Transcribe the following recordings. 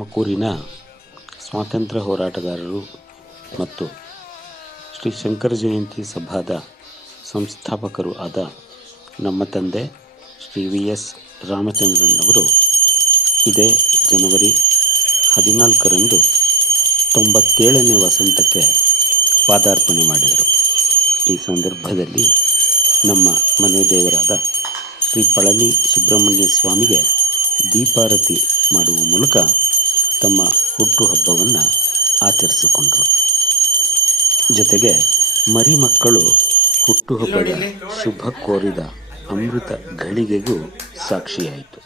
ತುಮಕೂರಿನ ಸ್ವಾತಂತ್ರ್ಯ ಹೋರಾಟಗಾರರು ಮತ್ತು ಶ್ರೀ ಶಂಕರ ಜಯಂತಿ ಸಭಾದ ಸಂಸ್ಥಾಪಕರು ಆದ ನಮ್ಮ ತಂದೆ ಶ್ರೀ ವಿ.ಎಸ್. ರಾಮಚಂದ್ರನ್ ಅವರು ಇದೇ ಜನವರಿ 14ರಂದು 97ನೇ ವಸಂತಕ್ಕೆ ಪಾದಾರ್ಪಣೆ ಮಾಡಿದರು. ಈ ಸಂದರ್ಭದಲ್ಲಿ ನಮ್ಮ ಮನೆ ದೇವರಾದ ಶ್ರೀ ಪಳನಿ ಸುಬ್ರಹ್ಮಣ್ಯ ಸ್ವಾಮಿಗೆ ದೀಪಾರತಿ ಮಾಡುವ ಮೂಲಕ ತಮ್ಮ ಹುಟ್ಟುಹಬ್ಬವನ್ನು ಆಚರಿಸಿಕೊಂಡರು. ಜೊತೆಗೆ ಮರಿಮಕ್ಕಳು ಹುಟ್ಟುಹಬ್ಬದ ಶುಭ ಕೋರಿದ ಅಮೃತ ಘಳಿಗೆಗೂ ಸಾಕ್ಷಿಯಾಯಿತು.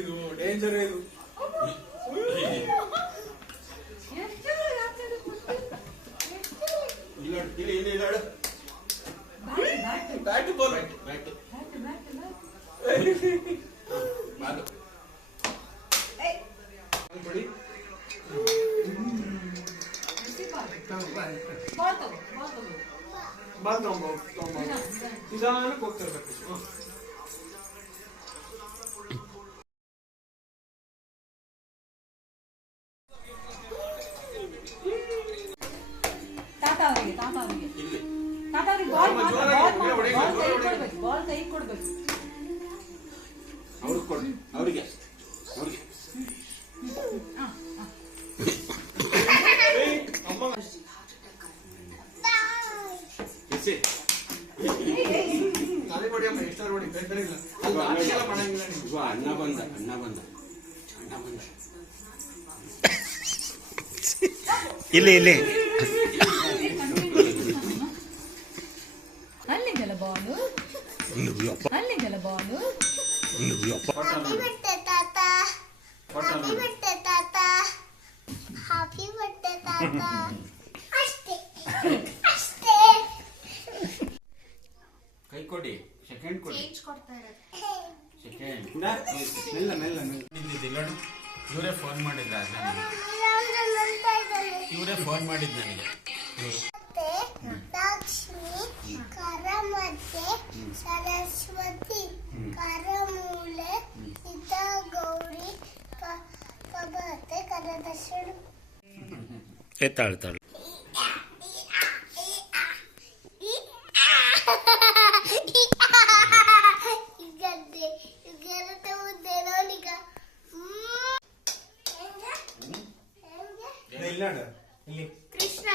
ಇದು ಡೇಂಜರ್ ಇದು. ನಿಧಾನಕ್ಕೆ ಹೋಗ್ತಿರ್ಬೇಕು. ಅವರಿಗೆ ಅಣ್ಣ ಬಂದ ಇಲ್ಲಿ ಅಲ್ಲಿಗೆಲ್ಲ ಬಾಲು ಹ್ಯಾಪಿ ಬರ್ತ್ಡೇ ತಾತ. ಅಷ್ಟೇ ಕೈ ಕೊಡಿ, ಸೆಕೆಂಡ್ ಕೊಡಿ. ಸೆಕೆಂಡ್ ಇವರೇ ಫೋನ್ ಮಾಡಿದ್ರ? ಇವರೇ ಫೋನ್ ಮಾಡಿದ್ ನನಗೆ. ಲಕ್ಷ್ಮಿ ಕರಮತೆ ಸರಸ್ವತಿ ಕರಮೂಲೆ ಸಿದ್ಧ ಗೌರಿ ಕಬತೆ ಕರದರ್ಶನ. ಎತ್ತಾಳ್ತಾಳು. ಕೃಷ್ಣ